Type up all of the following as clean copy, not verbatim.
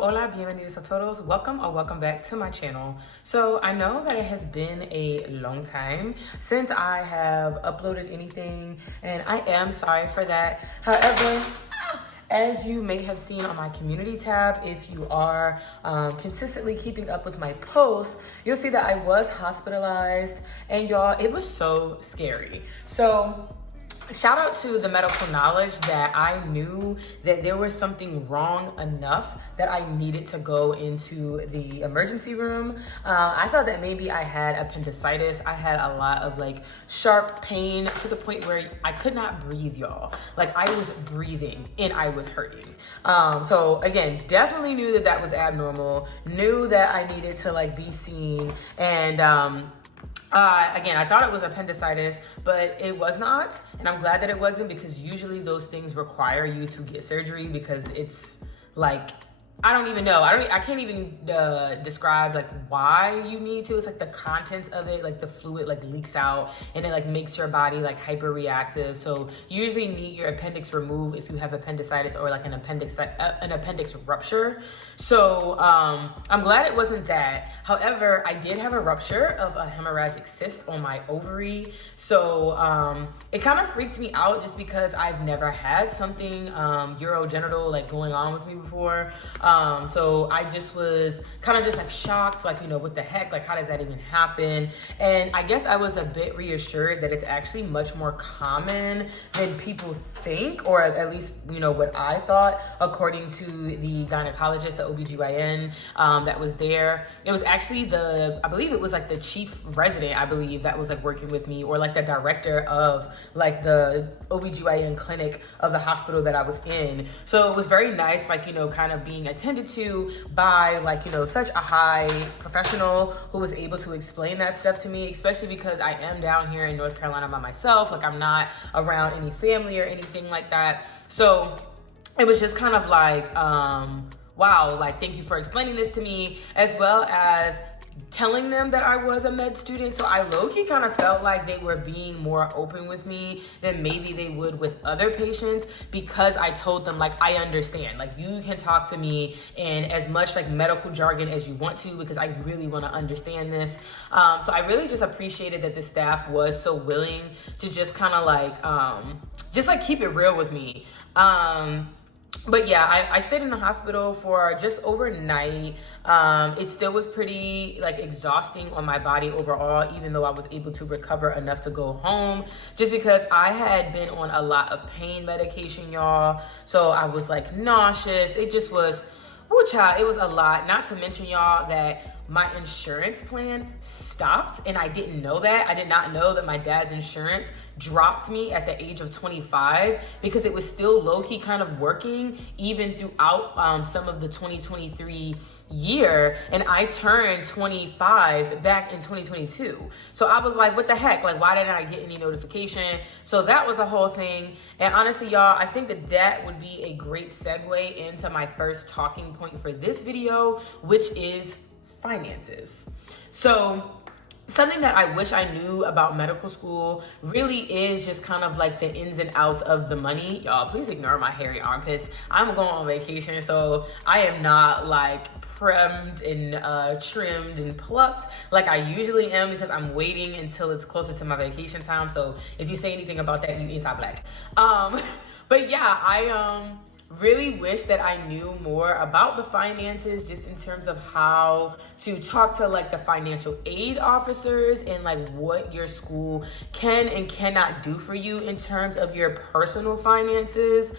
hola, bienvenidos a todos. Welcome or welcome back to my channel. So I know that it has been a long time since I have uploaded anything, and I am sorry for that. However, as you may have seen on my community tab, if you are consistently keeping up with my posts, you'll see that I was hospitalized, and y'all, it was so scary. So shout out to the medical knowledge that I knew that there was something wrong enough that I needed to go into the emergency room. I thought that maybe I had appendicitis. I had a lot of like sharp pain to the point where I could not breathe, y'all. Like I was breathing and I was hurting. So again, definitely knew that that was abnormal, knew that I needed to like be seen, and again, I thought it was appendicitis, but it was not. And I'm glad that it wasn't, because usually those things require you to get surgery, because it's like, I don't even know. I can't even describe like why you need to. It's like the contents of it, like the fluid like leaks out and it like makes your body like hyper reactive. So you usually need your appendix removed if you have appendicitis or like an appendix rupture. So I'm glad it wasn't that. However, I did have a rupture of a hemorrhagic cyst on my ovary. So it kind of freaked me out just because I've never had something urogenital like going on with me before. So I just was kind of just like shocked, like, you know, what the heck, like how does that even happen? And I guess I was a bit reassured that it's actually much more common than people think, or at least, you know, what I thought, according to the gynecologist, the OBGYN that was there. It was actually I believe it was like the chief resident, I believe, that was like working with me, or like the director of like the OBGYN clinic of the hospital that I was in. So it was very nice, like, you know, kind of being attended to by like, you know, such a high professional who was able to explain that stuff to me, especially because I am down here in North Carolina by myself. Like I'm not around any family or anything like that. So it was just kind of like, wow, like thank you for explaining this to me, as well as telling them that I was a med student. So I low-key kind of felt like they were being more open with me than maybe they would with other patients, because I told them like, I understand, like you can talk to me in as much like medical jargon as you want to, because I really want to understand this. So I really just appreciated that the staff was so willing to just kind of like keep it real with me. But yeah, I stayed in the hospital for just overnight. It still was pretty like exhausting on my body overall, even though I was able to recover enough to go home, just because I had been on a lot of pain medication, y'all. So I was like nauseous. It just was, ooh, child, it was a lot. Not to mention, y'all, that my insurance plan stopped, and I didn't know that. I did not know that my dad's insurance dropped me at the age of 25, because it was still low-key kind of working even throughout some of the 2023 year, and I turned 25 back in 2022. So I was like, what the heck? Like, why didn't I get any notification? So that was a whole thing. And honestly, y'all, I think that that would be a great segue into my first talking point for this video, which is finances. So something that I wish I knew about medical school really is just kind of like the ins and outs of the money. Y'all, please ignore my hairy armpits. I'm going on vacation, so I am not like primed and trimmed and plucked like I usually am, because I'm waiting until it's closer to my vacation time. So if you say anything about that, you anti-black. But yeah, I really wish that I knew more about the finances, just in terms of how to talk to like the financial aid officers, and like what your school can and cannot do for you in terms of your personal finances.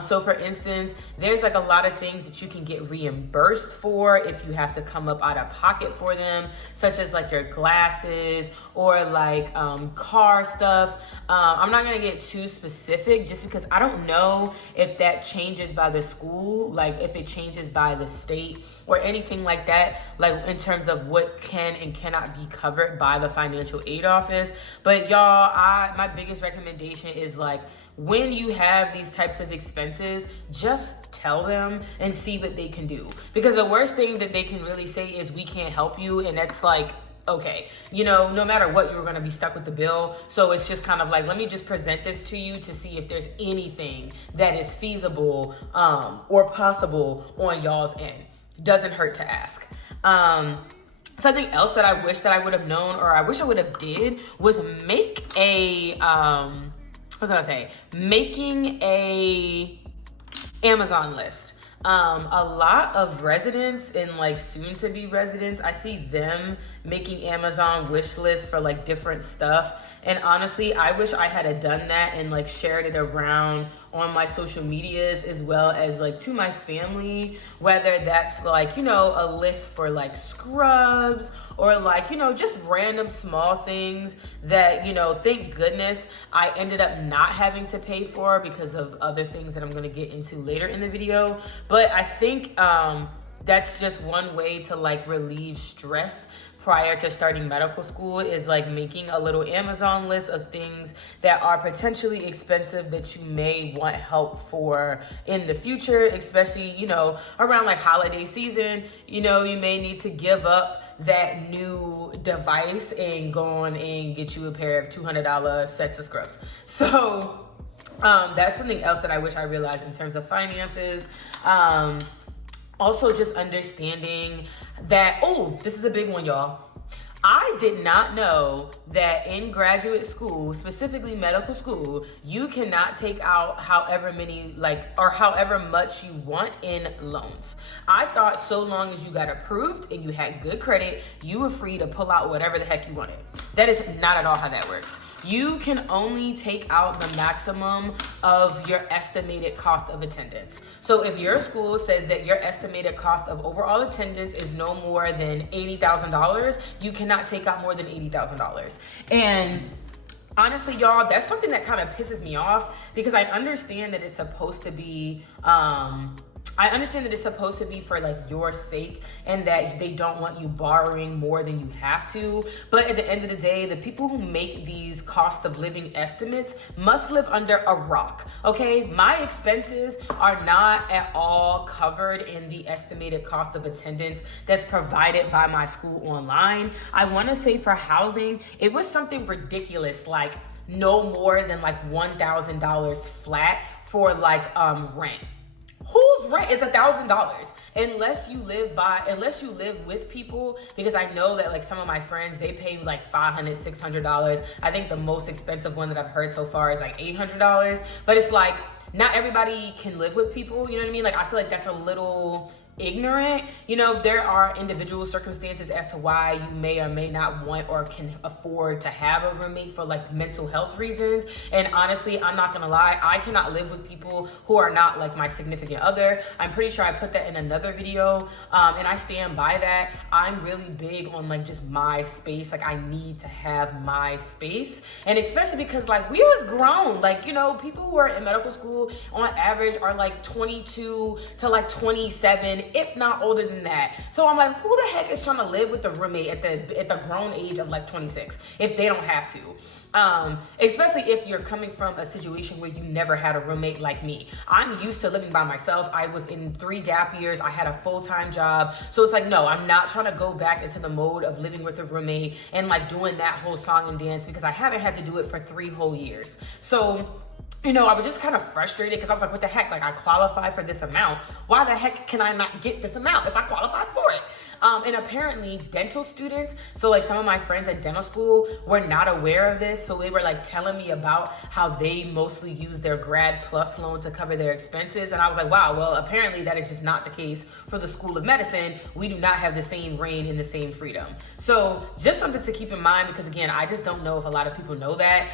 So for instance, there's like a lot of things that you can get reimbursed for if you have to come up out of pocket for them, such as like your glasses or like car stuff. I'm not gonna get too specific, just because I don't know if that changes by the school, like if it changes by the state or anything like that, like in terms of what can and cannot be covered by the financial aid office. But y'all, my biggest recommendation is like, when you have these types of expenses, just tell them and see what they can do. Because the worst thing that they can really say is, we can't help you. And that's like, okay, you know, no matter what, you're gonna be stuck with the bill. So it's just kind of like, let me just present this to you to see if there's anything that is feasible or possible on y'all's end. Doesn't hurt to ask. Something else that I wish that I would have known, or I wish I would have did, was make a, making a Amazon list. A lot of residents and like soon to be residents, I see them making Amazon wish lists for like different stuff. And honestly, I wish I had done that and like shared it around on my social medias, as well as like to my family, whether that's like, you know, a list for like scrubs or like, you know, just random small things that, you know, thank goodness I ended up not having to pay for because of other things that I'm going to get into later in the video. But I think that's just one way to like relieve stress prior to starting medical school, is like making a little Amazon list of things that are potentially expensive that you may want help for in the future, especially, you know, around like holiday season. You know, you may need to give up that new device and go on and get you a pair of $200 sets of scrubs. So that's something else that I wish I realized in terms of finances. Also, just understanding that, oh, this is a big one, y'all. I did not know that in graduate school, specifically medical school, you cannot take out however many, like, or however much you want in loans. I thought so long as you got approved and you had good credit, you were free to pull out whatever the heck you wanted. That is not at all how that works. You can only take out the maximum of your estimated cost of attendance. So if your school says that your estimated cost of overall attendance is no more than $80,000, you cannot take out more than $80,000. And honestly, y'all, that's something that kind of pisses me off, because I understand that it's supposed to be, for like your sake, and that they don't want you borrowing more than you have to. But at the end of the day, the people who make these cost of living estimates must live under a rock, okay? My expenses are not at all covered in the estimated cost of attendance that's provided by my school online. I wanna say for housing, it was something ridiculous, like no more than like $1,000 flat for like rent. Whose rent is $1,000? Unless you live with people, because I know that like some of my friends, they pay like $500, $600. I think the most expensive one that I've heard so far is like $800. But it's like, not everybody can live with people, you know what I mean? Like, I feel like that's a little ignorant. You know, there are individual circumstances as to why you may or may not want or can afford to have a roommate for like mental health reasons. And honestly, I'm not gonna lie, I cannot live with people who are not like my significant other. I'm pretty sure I put that in another video, and I stand by that. I'm really big on like just my space. Like, I need to have my space, and especially because like we was grown. Like, you know, people who are in medical school on average are like 22 to like 27, if not older than that. So I'm like, who the heck is trying to live with a roommate at the grown age of like 26 if they don't have to? Especially if you're coming from a situation where you never had a roommate like me. I'm used to living by myself. I was in 3 gap years. I had a full-time job. So it's like, no, I'm not trying to go back into the mode of living with a roommate and like doing that whole song and dance, because I haven't had to do it for 3 whole years. So, you know, I was just kind of frustrated because I was like, what the heck? Like, I qualify for this amount. Why the heck can I not get this amount if I qualified for it? And apparently dental students, so like some of my friends at dental school were not aware of this. So they were like telling me about how they mostly use their Grad Plus loan to cover their expenses. And I was like, wow, well, apparently that is just not the case for the School of Medicine. We do not have the same reign and the same freedom. So just something to keep in mind, because again, I just don't know if a lot of people know that,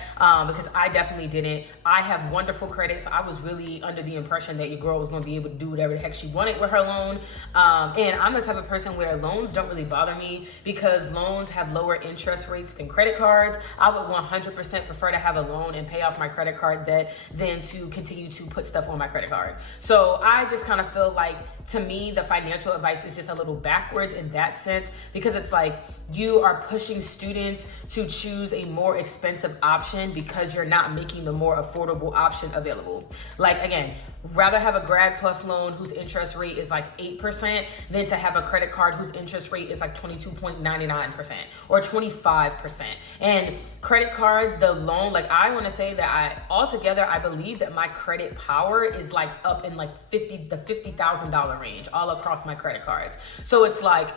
because I definitely didn't. I have wonderful credit, so I was really under the impression that your girl was gonna be able to do whatever the heck she wanted with her loan. And I'm the type of person where loans don't really bother me, because loans have lower interest rates than credit cards. I would 100% prefer to have a loan and pay off my credit card debt than to continue to put stuff on my credit card. So I just kind of feel like to me, the financial advice is just a little backwards in that sense, because it's like you are pushing students to choose a more expensive option because you're not making the more affordable option available. Like, again, rather have a grad plus loan whose interest rate is like 8% than to have a credit card whose interest rate is like 22.99% or 25%. And credit cards, the loan, like I want to say that I believe that my credit power is like up in like the $50,000 range all across my credit cards. So it's like,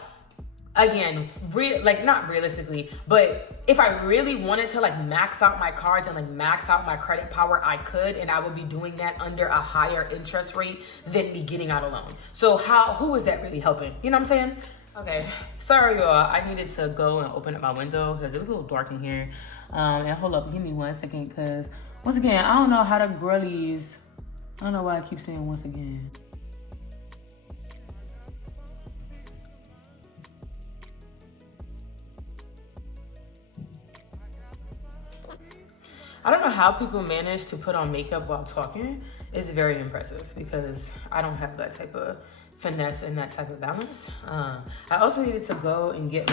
again, like not realistically, but if I really wanted to like max out my cards and like max out my credit power, I could, and I would be doing that under a higher interest rate than me getting out a loan. So who is that really helping? You know what I'm saying? Okay, sorry y'all, I needed to go and open up my window because it was a little dark in here. And hold up, give me 1 second, because once again, I don't know how to grow these. I don't know why I keep saying once again. I don't know how people manage to put on makeup while talking. It's very impressive because I don't have that type of finesse and that type of balance. I also needed to go and get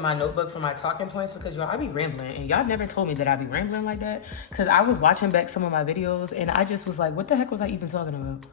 my notebook for my talking points, because y'all, I be rambling, and y'all never told me that I be rambling like that, because I was watching back some of my videos and I just was like, what the heck was I even talking about?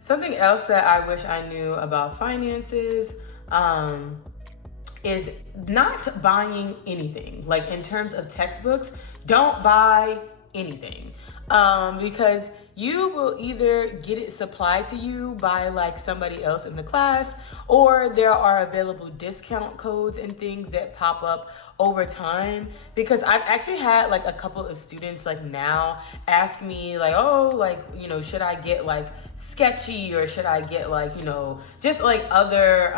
Something else that I wish I knew about finances is not buying anything. Like in terms of textbooks, don't buy anything. Because you will either get it supplied to you by like somebody else in the class, or there are available discount codes and things that pop up over time. Because I've actually had like a couple of students like now ask me like, oh, like, you know, should I get like Sketchy, or should I get like, you know, just like other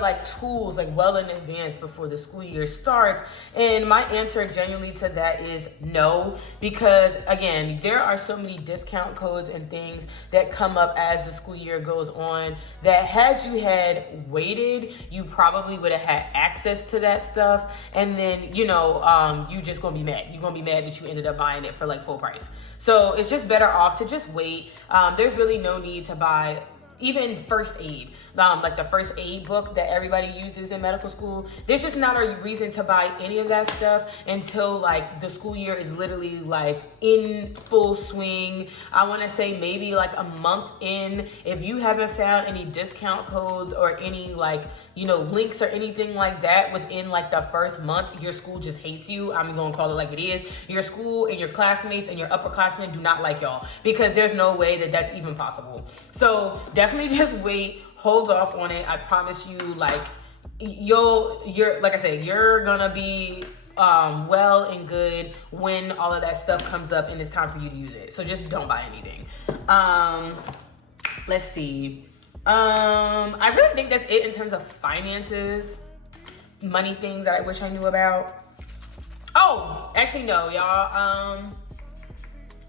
like tools like well in advance before the school year starts? And my answer genuinely to that is no, because again, there are so many discount codes and things that come up as the school year goes on that had you had waited, you probably would have had access to that stuff. And then, you know, you just gonna be mad. You're gonna be mad that you ended up buying it for like full price. So it's just better off to just wait. There's really no need to buy even first aid, like the first aid book that everybody uses in medical school. There's just not a reason to buy any of that stuff until like the school year is literally like in full swing. I want to say maybe like a month in. If you haven't found any discount codes or any like, you know, links or anything like that within like the first month, your school just hates you. I'm gonna call it like it is. Your school and your classmates and your upperclassmen do not like y'all, because there's no way that that's even possible. So definitely just wait, hold off on it. I promise you, like you're like I said, you're gonna be well and good when all of that stuff comes up and it's time for you to use it. So just don't buy anything. Let's see. I really think that's it in terms of finances, money things that I wish I knew about. Oh, actually no, y'all.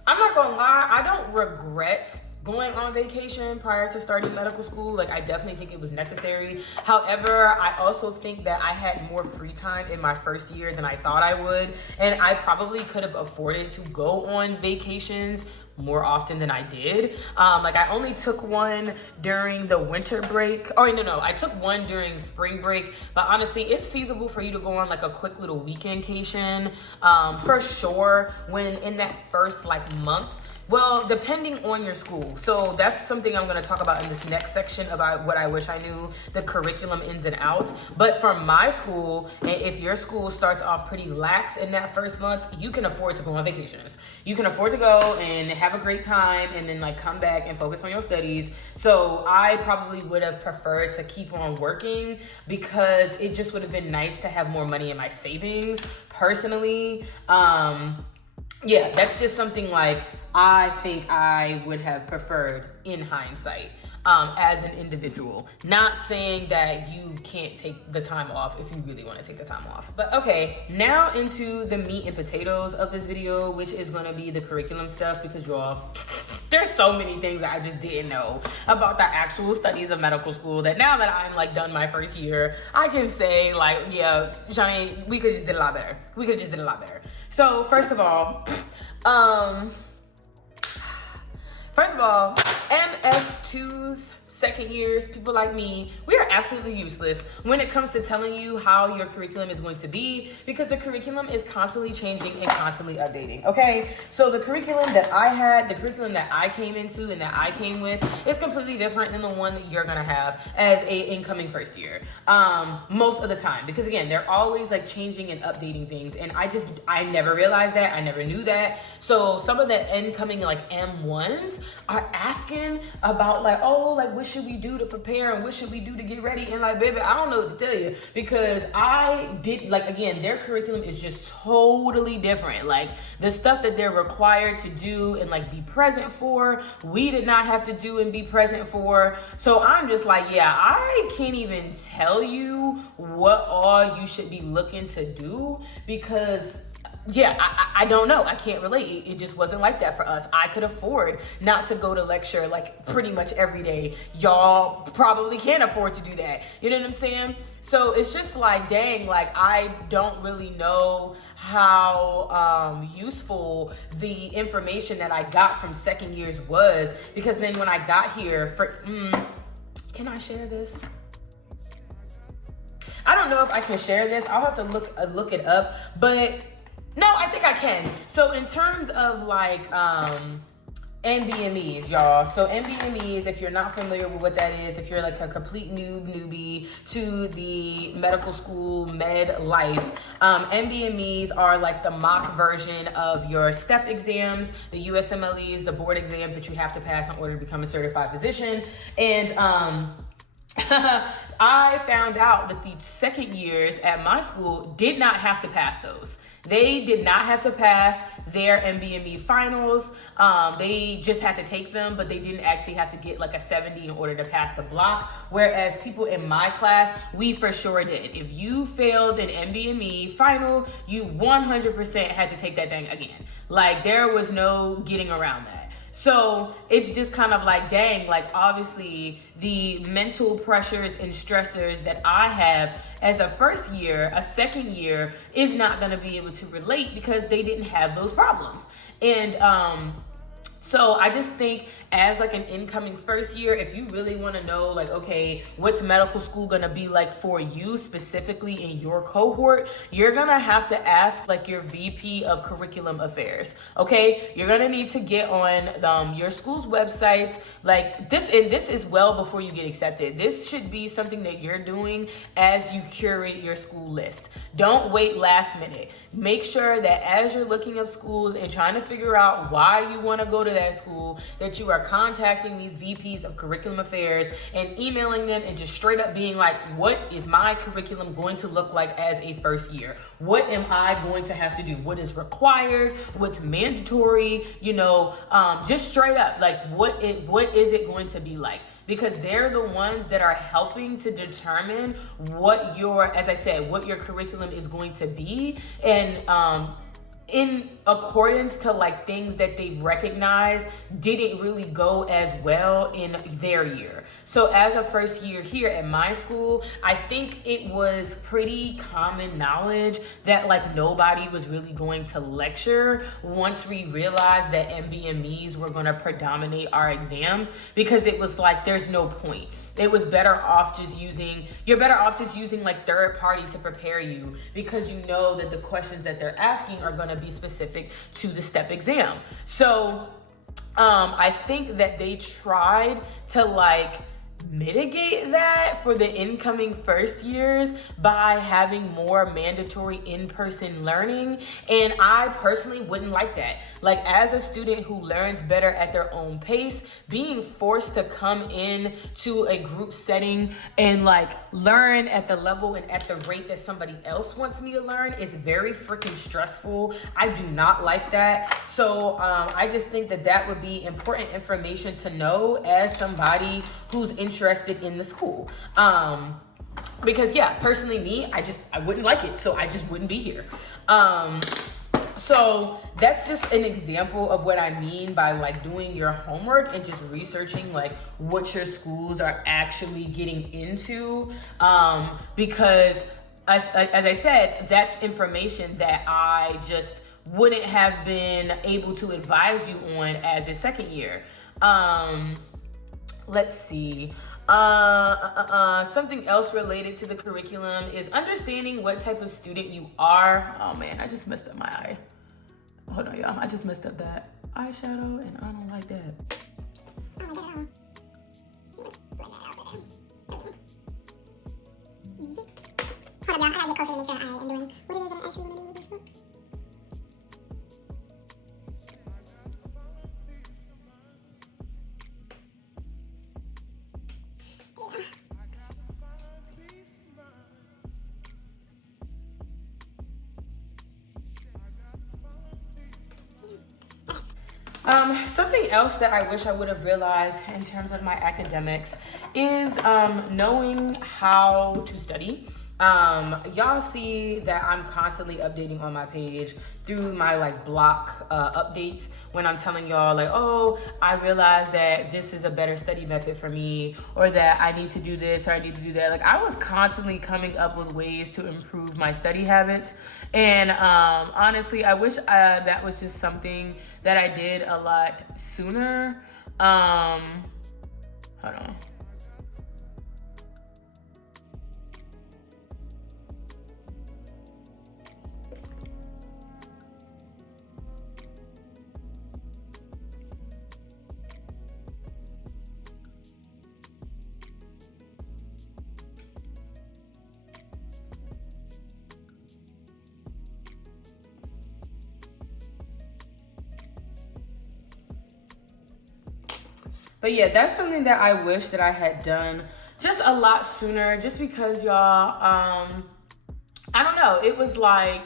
I'm not gonna lie, I don't regret going on vacation prior to starting medical school. Like, I definitely think it was necessary. However, I also think that I had more free time in my first year than I thought I would. And I probably could have afforded to go on vacations more often than I did. Like, I only took one during the winter break. Oh, no, I took one during spring break. But honestly, it's feasible for you to go on like a quick little weekendcation, for sure, when in that first like month. Well, depending on your school. So that's something I'm gonna talk about in this next section about what I wish I knew, the curriculum ins and outs. But for my school, if your school starts off pretty lax in that first month, you can afford to go on vacations. You can afford to go and have a great time and then like come back and focus on your studies. So I probably would have preferred to keep on working because it just would have been nice to have more money in my savings personally. Yeah, that's just something like I think I would have preferred in hindsight, as an individual. Not saying that you can't take the time off if you really want to take the time off. But okay, now into the meat and potatoes of this video, which is going to be the curriculum stuff, because y'all, there's so many things that I just didn't know about the actual studies of medical school that now that I'm like done my first year, I can say like, yeah, Johnny, we could just did a lot better. We could just did a lot better. So first of all, MS2s, second years, people like me, we are absolutely useless when it comes to telling you how your curriculum is going to be, because the curriculum is constantly changing and constantly updating, okay? So the curriculum that I had, the curriculum that I came into and that I came with is completely different than the one that you're gonna have as a incoming first year, most of the time, because again, they're always like changing and updating things, and I never realized that, I never knew that. So some of the incoming like M1s are asking about like, oh, like what should we do to prepare and what should we do to get ready? And like, baby, I don't know what to tell you, because I did, like, again, their curriculum is just totally different. Like the stuff that they're required to do and like be present for, we did not have to do and be present for. So I'm just like, yeah, I can't even tell you what all you should be looking to do, because yeah, I don't know. I can't relate. It just wasn't like that for us. I could afford not to go to lecture like pretty much every day. Y'all probably can't afford to do that. You know what I'm saying? So it's just like, dang, like I don't really know how useful the information that I got from second years was, because then when I got here can I share this? I don't know if I can share this. I'll have to look it up, but no, I think I can. So in terms of like NBMEs, y'all. So NBMEs, if you're not familiar with what that is, if you're like a complete newbie to the medical school med life, NBMEs are like the mock version of your STEP exams, the USMLEs, the board exams that you have to pass in order to become a certified physician. And I found out that the second years at my school did not have to pass those. They did not have to pass their MBME finals. They just had to take them, but they didn't actually have to get like a 70 in order to pass the block. Whereas people in my class, we for sure did. If you failed an MBME final, you 100% had to take that thing again. Like there was no getting around that. So it's just kind of like, dang, like obviously the mental pressures and stressors that I have as a first year, a second year is not going to be able to relate because they didn't have those problems. And so I just think as like an incoming first year, if you really want to know like, okay, what's medical school going to be like for you specifically in your cohort, you're going to have to ask like your VP of curriculum affairs. Okay. You're going to need to get on your school's websites like this. And this is well before you get accepted. This should be something that you're doing as you curate your school list. Don't wait last minute. Make sure that as you're looking up schools and trying to figure out why you want to go to that school, that you are contacting these VPs of curriculum affairs and emailing them and just straight up being like, what is my curriculum going to look like as a first year? What am I going to have to do? What is required? What's mandatory? You know, just straight up, like what is it going to be like? Because they're the ones that are helping to determine what your, as I said, what your curriculum is going to be. And in accordance to like things that they've recognized, didn't really go as well in their year. So as a first year here at my school, I think it was pretty common knowledge that like nobody was really going to lecture once we realized that MBMEs were going to predominate our exams, because it was like there's no point. It was better off just using like third party to prepare you, because you know that the questions that they're asking are going to be specific to the STEP exam. So I think that they tried to like mitigate that for the incoming first years by having more mandatory in-person learning, and I personally wouldn't like that. Like, as a student who learns better at their own pace, being forced to come in to a group setting and like learn at the level and at the rate that somebody else wants me to learn is very freaking stressful. I do not like that. So I just think that that would be important information to know as somebody who's interested in the school. Because yeah, personally me, I wouldn't like it, so I just wouldn't be here. So that's just an example of what I mean by like doing your homework and just researching like what your schools are actually getting into. Because as I said, that's information that I just wouldn't have been able to advise you on as a second year. Let's see. Something else related to the curriculum is understanding what type of student you are. Oh man, I just messed up my eye. Hold on, y'all. I just messed up that eyeshadow and I don't like that. Hold on, y'all. I gotta get closer to make sure I am doing what it is that I actually want to do with this book. Something else that I wish I would have realized in terms of my academics is knowing how to study. Y'all see that I'm constantly updating on my page through my like block updates when I'm telling y'all like, oh, I realized that this is a better study method for me, or that I need to do this or I need to do that. Like, I was constantly coming up with ways to improve my study habits. And honestly, I wish that was just something that I did a lot sooner. Hold on. But yeah, that's something that I wish that I had done just a lot sooner, just because y'all, I don't know, it was like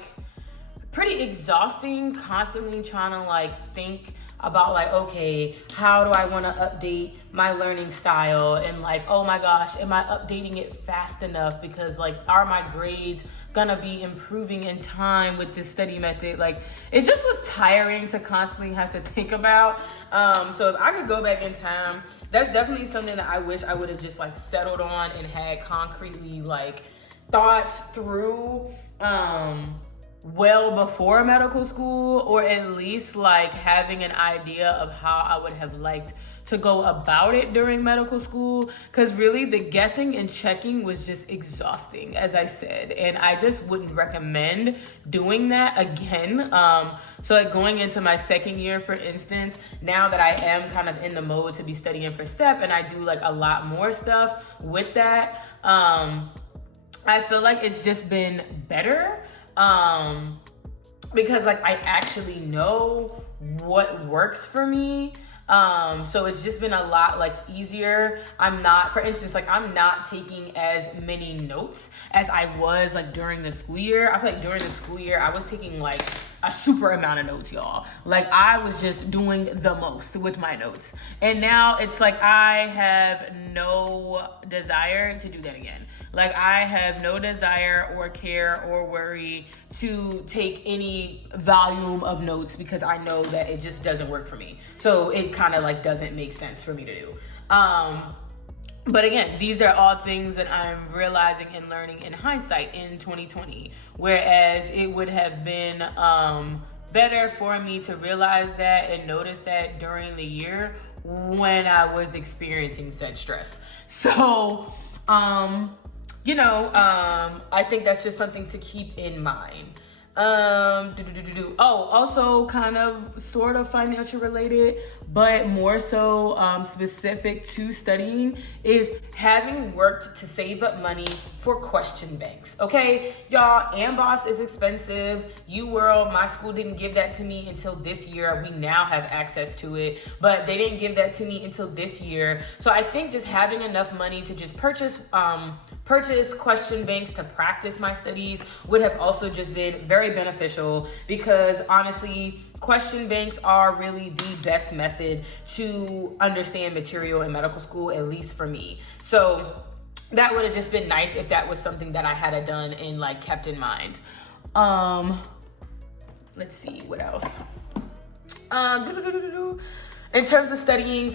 pretty exhausting constantly trying to like think about like, okay, how do I want to update my learning style? And like, oh my gosh, am I updating it fast enough? Because like, are my grades gonna be improving in time with this study method? Like, it just was tiring to constantly have to think about. So if I could go back in time, that's definitely something that I wish I would have just like settled on and had concretely like thought through well before medical school, or at least like having an idea of how I would have liked to go about it during medical school. Because really the guessing and checking was just exhausting, as I said, and I just wouldn't recommend doing that again. So like going into my second year, for instance, now that I am kind of in the mode to be studying for STEP and I do like a lot more stuff with that, I feel like it's just been better. Because like I actually know what works for me. So it's just been a lot like easier. I'm not, for instance, like I'm not taking as many notes as I was like during the school year. I feel like during the school year, I was taking like a super amount of notes, y'all. Like I was just doing the most with my notes. And now it's like I have no desire to do that again. Like I have no desire or care or worry to take any volume of notes because I know that it just doesn't work for me. So it kind of like doesn't make sense for me to do. But again, these are all things that I'm realizing and learning in hindsight in 2020. Whereas it would have been better for me to realize that and notice that during the year when I was experiencing said stress. So, I think that's just something to keep in mind. Also kind of sort of financial related, but more so specific to studying is having worked to save up money for question banks. Okay, y'all, Amboss is expensive. UWorld, my school didn't give that to me until this year. We now have access to it, but they didn't give that to me until this year. So I think just having enough money to just purchase question banks to practice my studies would have also just been very beneficial, because honestly, question banks are really the best method to understand material in medical school, at least for me. So that would have just been nice if that was something that I had done and like kept in mind. Let's see what else. In terms of studying,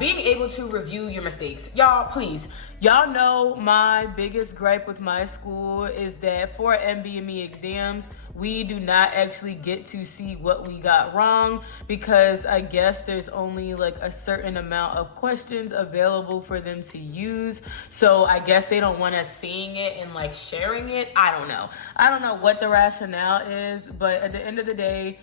being able to review your mistakes. Y'all, please. Y'all know my biggest gripe with my school is that for MBME exams, we do not actually get to see what we got wrong, because I guess there's only like a certain amount of questions available for them to use. So I guess they don't want us seeing it and like sharing it. I don't know what the rationale is, but at the end of the day,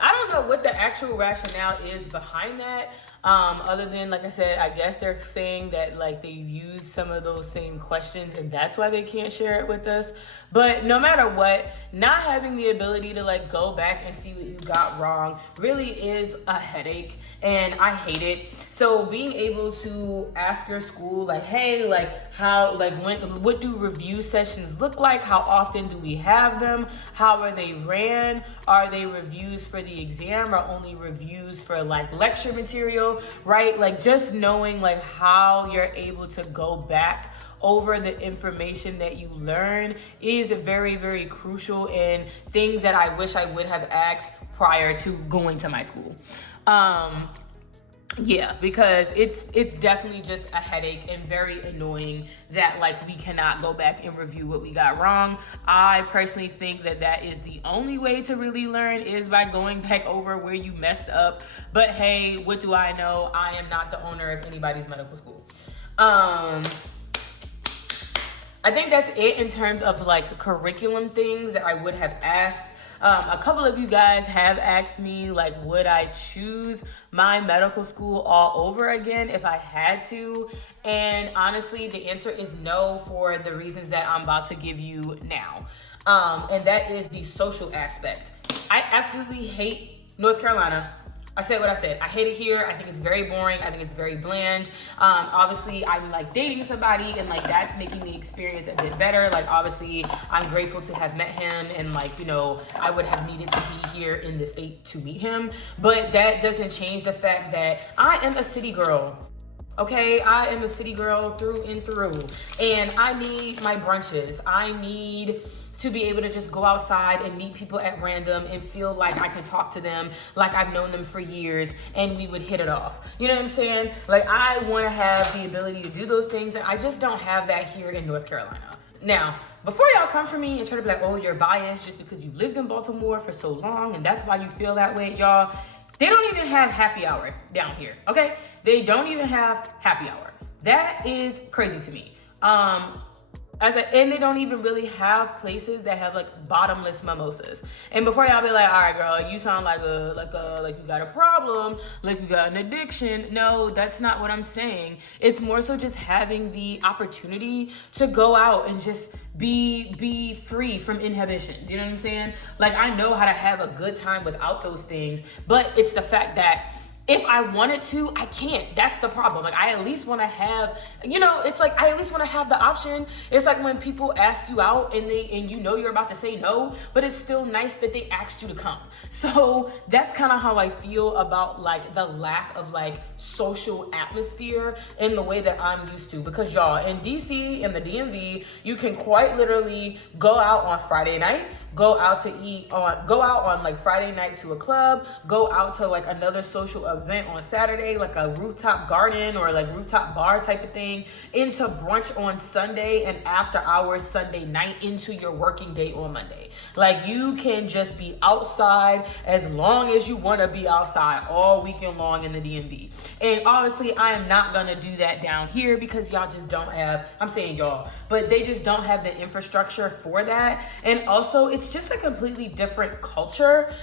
I don't know what the actual rationale is behind that. Other than, like I said, I guess they're saying that like they used some of those same questions and that's why they can't share it with us. But no matter what, not having the ability to like go back and see what you got wrong really is a headache, and I hate it. So being able to ask your school like, hey, like how, like what do review sessions look like? How often do we have them? How are they ran? Are they reviews for the exam or only reviews for like lecture material, right? Like just knowing like how you're able to go back over the information that you learn is very, very crucial, and things that I wish I would have asked prior to going to my school. Because it's definitely just a headache and very annoying that like we cannot go back and review what we got wrong. I personally think that is the only way to really learn, is by going back over where you messed up. But hey, what do I know? I am not the owner of anybody's medical school. I think that's it in terms of like curriculum things that I would have asked. A couple of you guys have asked me like, would I choose my medical school all over again if I had to? And honestly, the answer is no, for the reasons that I'm about to give you now. And that is the social aspect. I absolutely hate North Carolina. I said what I said. I hate it here. I think it's very boring. I think it's very bland. Obviously, I'm like dating somebody, and like that's making the experience a bit better. Like obviously, I'm grateful to have met him, and like, I would have needed to be here in the state to meet him. But that doesn't change the fact that I am a city girl. Okay, I am a city girl through and through, and I need my brunches. I need to be able to just go outside and meet people at random and feel like I can talk to them like I've known them for years and we would hit it off. You know what I'm saying? Like I want to have the ability to do those things, and I just don't have that here in North Carolina. Now, before y'all come for me and try to be like, oh, you're biased just because you lived in Baltimore for so long and that's why you feel that way, y'all, they don't even have happy hour down here, okay? They don't even have happy hour. That is crazy to me. And they don't even really have places that have like bottomless mimosas. And before y'all be like, all right, girl, you sound like you got a problem, like you got an addiction. No, that's not what I'm saying. It's more so just having the opportunity to go out and just be free from inhibitions. You know what I'm saying? Like, I know how to have a good time without those things, but it's the fact that if I wanted to, I can't. That's the problem. Like, I at least want to have, it's like I at least want to have the option. It's like when people ask you out and you're about to say no, but it's still nice that they asked you to come. So that's kind of how I feel about like the lack of like social atmosphere in the way that I'm used to. Because y'all, in DC and the DMV, you can quite literally go out on Friday night, go out on like Friday night to a club, go out to like another social event on Saturday, like a rooftop garden or like rooftop bar type of thing, into brunch on Sunday, and after hours Sunday night into your working day on Monday. Like, you can just be outside as long as you want to be outside all weekend long in the DMV. And obviously I am not gonna do that down here because y'all just don't have, I'm saying y'all, but they just don't have the infrastructure for that. And also it's just a completely different culture.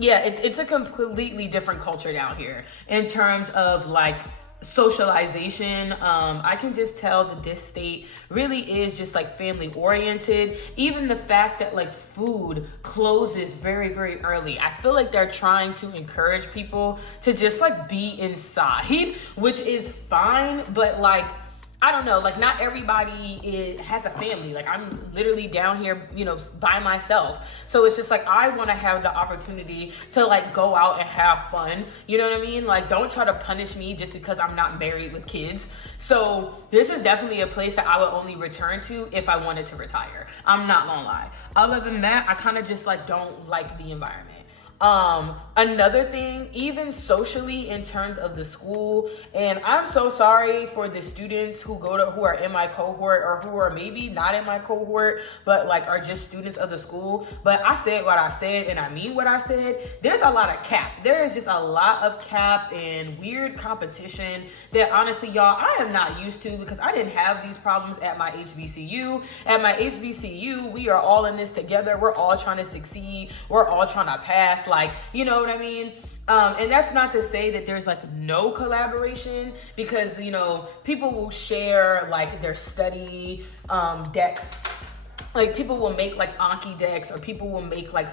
It's a completely different culture down here in terms of like socialization. I can just tell that this state really is just like family oriented. Even the fact that like food closes very, very early. I feel like they're trying to encourage people to just like be inside, which is fine, but like, I don't know, like not everybody has a family. Like, I'm literally down here, by myself. So it's just like, I want to have the opportunity to like go out and have fun. You know what I mean? Like, don't try to punish me just because I'm not married with kids. So this is definitely a place that I would only return to if I wanted to retire. I'm not gonna lie. Other than that, I kind of just like don't like the environment. Another thing, even socially in terms of the school, and I'm so sorry for the students who are in my cohort, or who are maybe not in my cohort, but like are just students of the school. But I said what I said and I mean what I said. There's a lot of cap. There is just a lot of cap and weird competition that honestly, y'all, I am not used to, because I didn't have these problems at my HBCU. At my HBCU, we are all in this together. We're all trying to succeed. We're all trying to pass. Like, you know what I mean? And that's not to say that there's like no collaboration, because, people will share like their study decks. Like, people will make like Anki decks, or people will make like,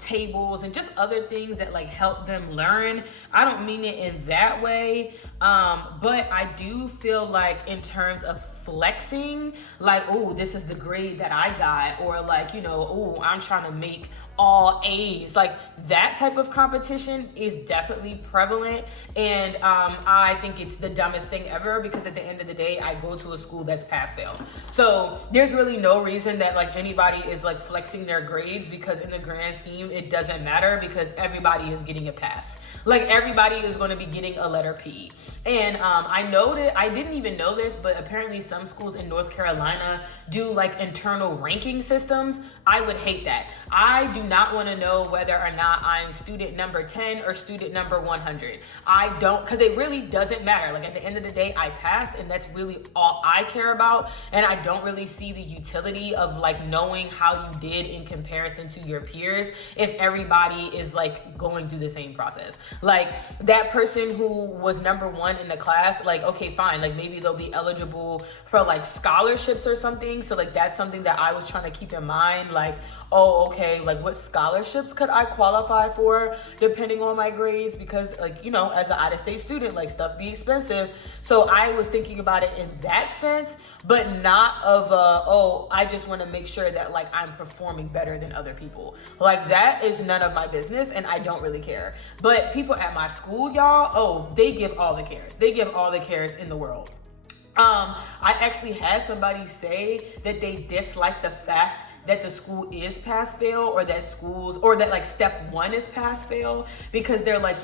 tables and just other things that like help them learn. I don't mean it in that way. But I do feel like in terms of flexing, like, oh, this is the grade that I got, or like, oh, I'm trying to make all A's. Like, that type of competition is definitely prevalent. And I think it's the dumbest thing ever, because at the end of the day, I go to a school that's pass-fail. So there's really no reason that like anybody is like flexing their grades, because in the grand scheme, it doesn't matter, because everybody is getting a pass. Like, everybody is going to be getting a letter P. And I know that, I didn't even know this, but apparently some schools in North Carolina do like internal ranking systems. I would hate that. I do not want to know whether or not I'm student number 10 or student number 100. I don't, because it really doesn't matter. Like, at the end of the day, I passed, and that's really all I care about. And I don't really see the utility of like knowing how you did in comparison to your peers if everybody is like going through the same process. Like, that person who was number 1 in the class, like, okay, fine, like maybe they'll be eligible for like scholarships or something. So like, that's something that I was trying to keep in mind. Like, oh, okay, like what scholarships could I qualify for depending on my grades? Because like, as an out-of-state student, like, stuff be expensive. So I was thinking about it in that sense, but not of I just want to make sure that like I'm performing better than other people. Like, that is none of my business, and I don't really care. But people at my school, y'all, they give all the cares. They give all the cares in the world. I actually had somebody say that they dislike the fact that the school is pass fail, or that like step 1 is pass fail, because they're like,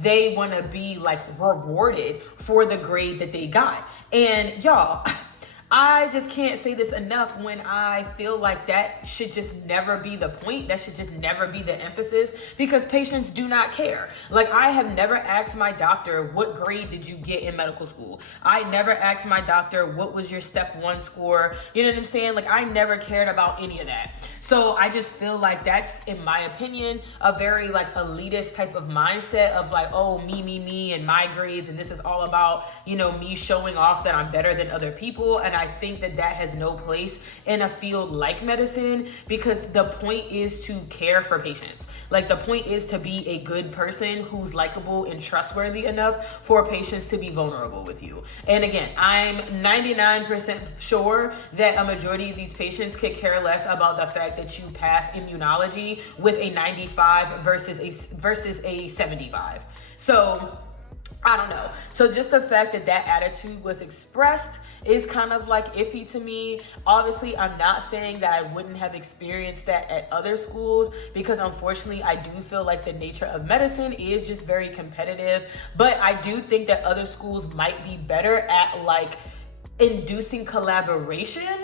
they want to be like rewarded for the grade that they got. And y'all, I just can't say this enough when I feel like that should just never be the point. That should just never be the emphasis, because patients do not care. Like, I have never asked my doctor, what grade did you get in medical school? I never asked my doctor, what was your step 1 score? You know what I'm saying? Like, I never cared about any of that. So I just feel like that's, in my opinion, a very like elitist type of mindset of like, oh, me, and my grades, and this is all about, you know, me showing off that I'm better than other people. And I think that that has no place in a field like medicine, because the point is to care for patients. Like, the point is to be a good person who's likable and trustworthy enough for patients to be vulnerable with you. And again, I'm 99% sure that a majority of these patients could care less about the fact that you pass immunology with a 95 versus a 75. So I don't know. So just the fact that that attitude was expressed is kind of like iffy to me. Obviously, I'm not saying that I wouldn't have experienced that at other schools, because unfortunately, I do feel like the nature of medicine is just very competitive. But I do think that other schools might be better at like inducing collaboration.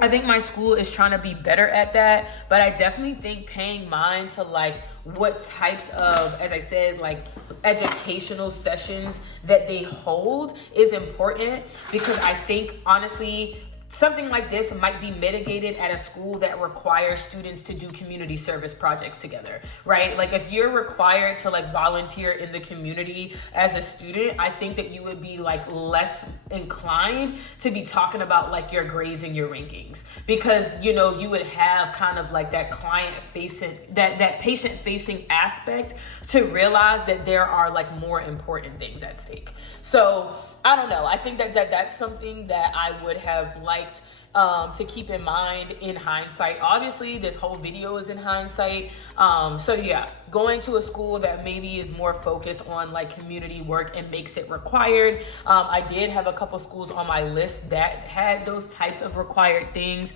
I think my school is trying to be better at that, but I definitely think paying mind to like what types of, as I said, like educational sessions that they hold is important, because I think honestly, something like this might be mitigated at a school that requires students to do community service projects together, right? Like, if you're required to like volunteer in the community as a student, I think that you would be like less inclined to be talking about like your grades and your rankings, because, you know, you would have kind of like that client facing, that patient facing aspect to realize that there are like more important things at stake. So I don't know. I think that that's something that I would have liked to keep in mind in hindsight. Obviously, this whole video is in hindsight. So yeah, going to a school that maybe is more focused on like community work and makes it required. I did have a couple schools on my list that had those types of required things,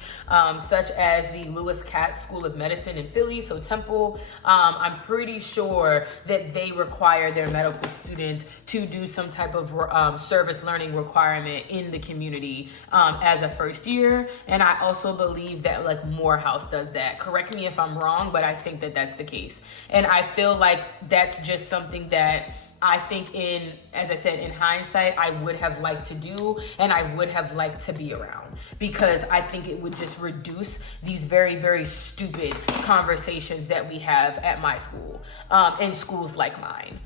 such as the Lewis Katz School of Medicine in Philly, so Temple. I'm pretty sure that they require their medical students to do some type of service learning requirement in the community as a first year. And I also believe that like Morehouse does that. Correct me if I'm wrong, but I think that that's the case. And I feel like that's just something that I think as I said, in hindsight, I would have liked to do, and I would have liked to be around, because I think it would just reduce these very, very stupid conversations that we have at my school, and schools like mine.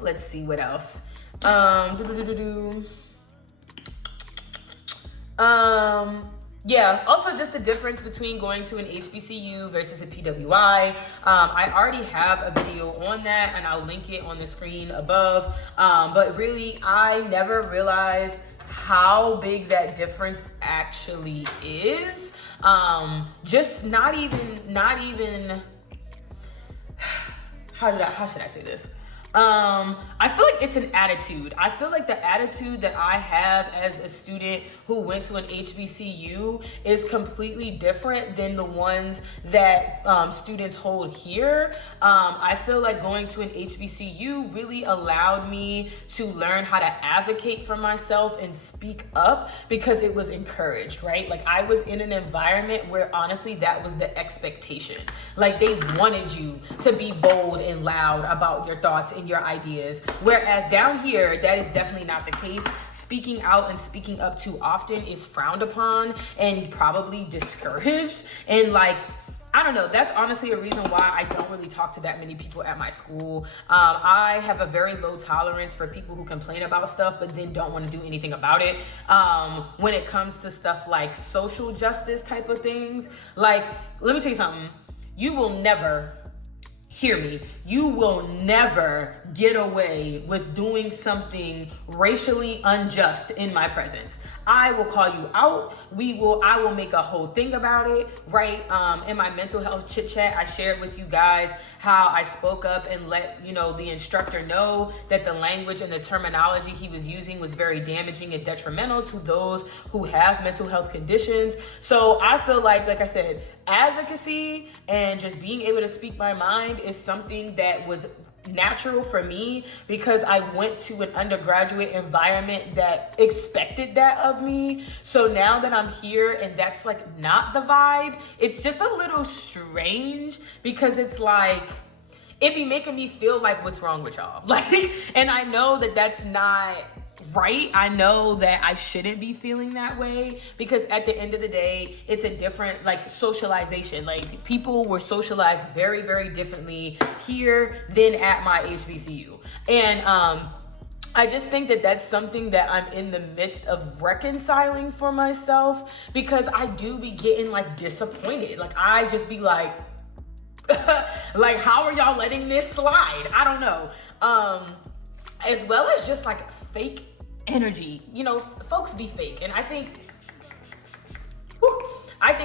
Let's see what else. Yeah, also just the difference between going to an HBCU versus a PWI. I already have a video on that, and I'll link it on the screen above. But really, I never realized how big that difference actually is. Just not even, how should I say this? I feel like it's an attitude. I feel like the attitude that I have as a student who went to an HBCU is completely different than the ones that students hold here. I feel like going to an HBCU really allowed me to learn how to advocate for myself and speak up, because it was encouraged, right? Like, I was in an environment where honestly that was the expectation. Like, they wanted you to be bold and loud about your thoughts and your ideas, whereas down here that is definitely not the case. Speaking out and speaking up too often is frowned upon and probably discouraged. And like, I don't know, that's honestly a reason why I don't really talk to that many people at my school. I have a very low tolerance for people who complain about stuff but then don't want to do anything about it. When it comes to stuff like social justice type of things, like, let me tell you something. You will never, hear me, you will never get away with doing something racially unjust in my presence. I will call you out. I will make a whole thing about it, right? In my mental health chit chat, I shared with you guys how I spoke up and let, the instructor know that the language and the terminology he was using was very damaging and detrimental to those who have mental health conditions. So I feel like I said, advocacy and just being able to speak my mind is something that was natural for me because I went to an undergraduate environment that expected that of me. So now that I'm here and that's like not the vibe, it's just a little strange because it's like, it be making me feel like, what's wrong with y'all? Like, and I know that that's not right. I know that I shouldn't be feeling that way because at the end of the day, it's a different like socialization. Like people were socialized very, very differently here than at my HBCU. And I just think that that's something that I'm in the midst of reconciling for myself because I do be getting like disappointed. Like I just be like, like, how are y'all letting this slide? I don't know. As well as just like fake energy. You know, folks be fake. And I think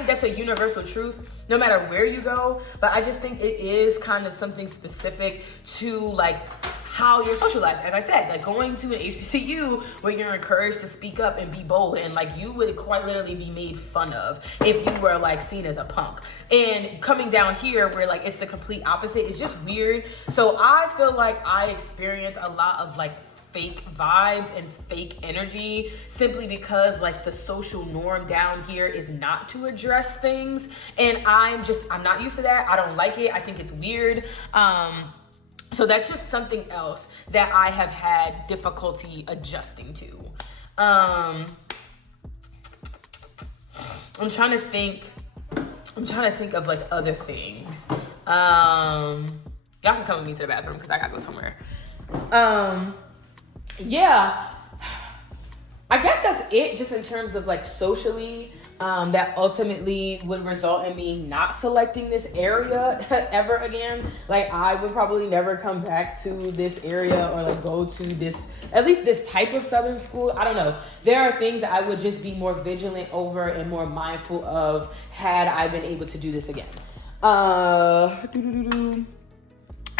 that's a universal truth no matter where you go. But I just think it is kind of something specific to like how you're socialized. As I said, like going to an HBCU where you're encouraged to speak up and be bold, and like you would quite literally be made fun of if you were like seen as a punk. And coming down here where like it's the complete opposite, it's just weird. So I feel like I experience a lot of like fake vibes and fake energy simply because like the social norm down here is not to address things, and I'm not used to that. I don't like it. I think it's weird. So that's just something else that I have had difficulty adjusting to. I'm trying to think of like other things. Y'all can come with me to the bathroom because I gotta go somewhere. Yeah, I guess that's it just in terms of like socially. That ultimately would result in me not selecting this area ever again. Like I would probably never come back to this area or like go to this, at least this type of Southern school. I don't know. There are things that I would just be more vigilant over and more mindful of had I been able to do this again. I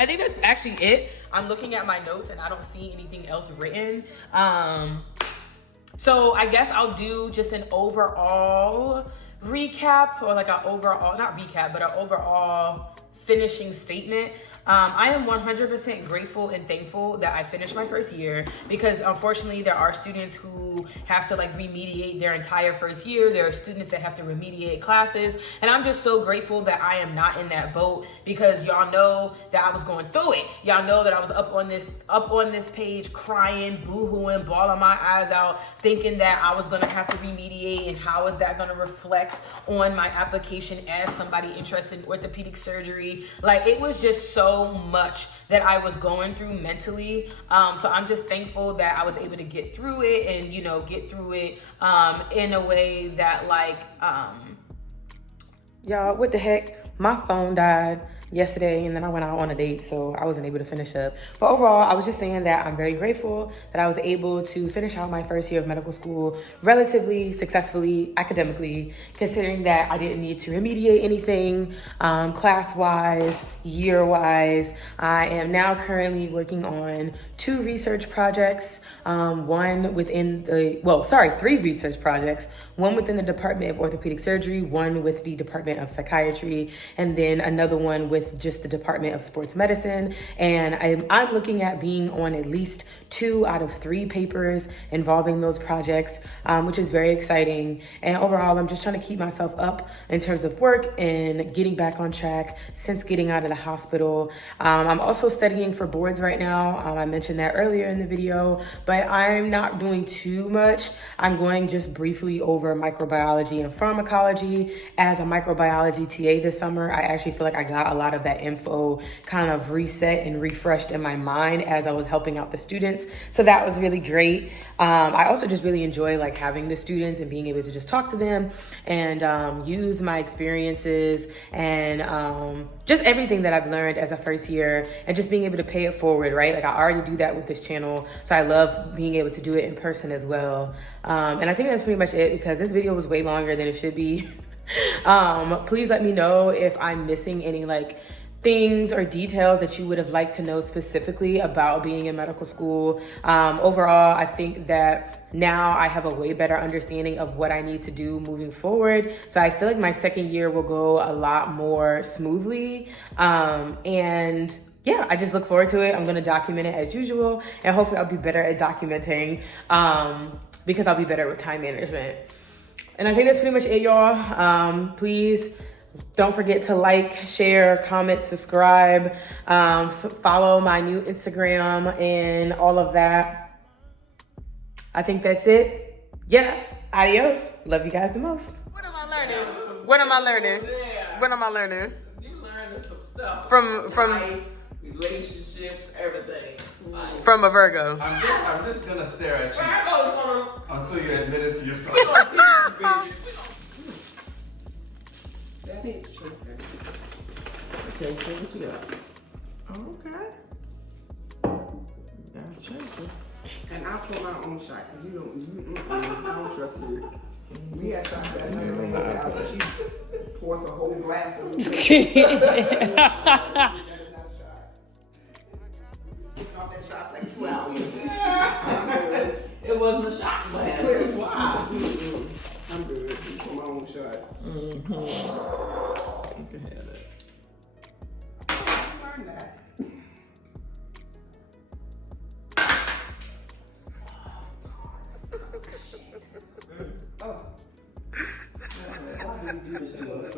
think that's actually it. I'm looking at my notes and I don't see anything else written. So I guess I'll do just an overall recap, or like an overall, not recap, but an overall finishing statement. I am 100% grateful and thankful that I finished my first year because unfortunately there are students who have to like remediate their entire first year. There are students that have to remediate classes, and I'm just so grateful that I am not in that boat because y'all know that I was going through it. Y'all know that I was up on this page crying, boo-hooing, bawling my eyes out, thinking that I was gonna have to remediate and how is that gonna reflect on my application as somebody interested in orthopedic surgery. Like it was just so much that I was going through mentally. So I'm just thankful that I was able to get through it and, you know, get through it in a way that like, y'all, what the heck? My phone died yesterday and then I went out on a date, so I wasn't able to finish up. But overall, I was just saying that I'm very grateful that I was able to finish out my first year of medical school relatively successfully academically, considering that I didn't need to remediate anything class-wise, year-wise. I am now currently working on 2 research projects, three research projects, one within the Department of Orthopedic Surgery, one with the Department of Psychiatry, and then another one with just the Department of Sports Medicine. And I'm looking at being on at least 2 out of 3 papers involving those projects, which is very exciting. And overall, I'm just trying to keep myself up in terms of work and getting back on track since getting out of the hospital. I'm also studying for boards right now. I mentioned that earlier in the video, but I'm not doing too much. I'm going just briefly over microbiology and pharmacology. As a microbiology TA this summer, I actually feel like I got a lot of that info kind of reset and refreshed in my mind as I was helping out the students. So that was really great. I also just really enjoy like having the students and being able to just talk to them and use my experiences and just everything that I've learned as a first year and just being able to pay it forward, right? Like I already do that with this channel. So I love being able to do it in person as well. And I think that's pretty much it because this video was way longer than it should be. Please let me know if I'm missing any like things or details that you would have liked to know specifically about being in medical school. Overall, I think that now I have a way better understanding of what I need to do moving forward. So I feel like my second year will go a lot more smoothly. And yeah, I just look forward to it. I'm gonna document it as usual, and hopefully I'll be better at documenting because I'll be better with time management. And I think that's pretty much it, y'all. Please don't forget to like, share, comment, subscribe, follow my new Instagram and all of that. I think that's it. Yeah, adios. Love you guys the most. What am I learning? What am I learning? What am I learning? You learning some stuff From life, relationships, everything. Life. From a Virgo. I'm just gonna stare at you Virgo's gonna until you admit it to yourself. That ain't Chaser. Chaser, what you got? Okay. Got a Chaser. And I pour my own shot because you don't, I don't trust you. We had shots that night at my house and she pours a whole glass of it. Sitting off that shot like 2 hours. It wasn't a shot glass. That's why. I'm good. I pour my own shot. You can have that. Starting that. Oh. Why do you do this to us?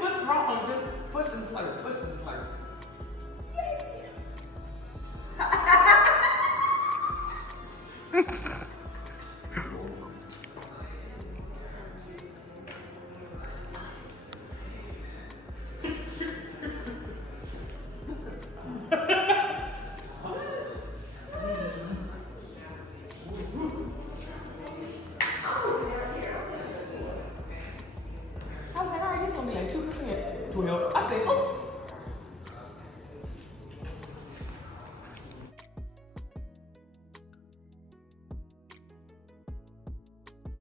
What's wrong? Just pushing slow, pushing slow. I was like, all right, this is gonna be like 2%. 12. I said, oh.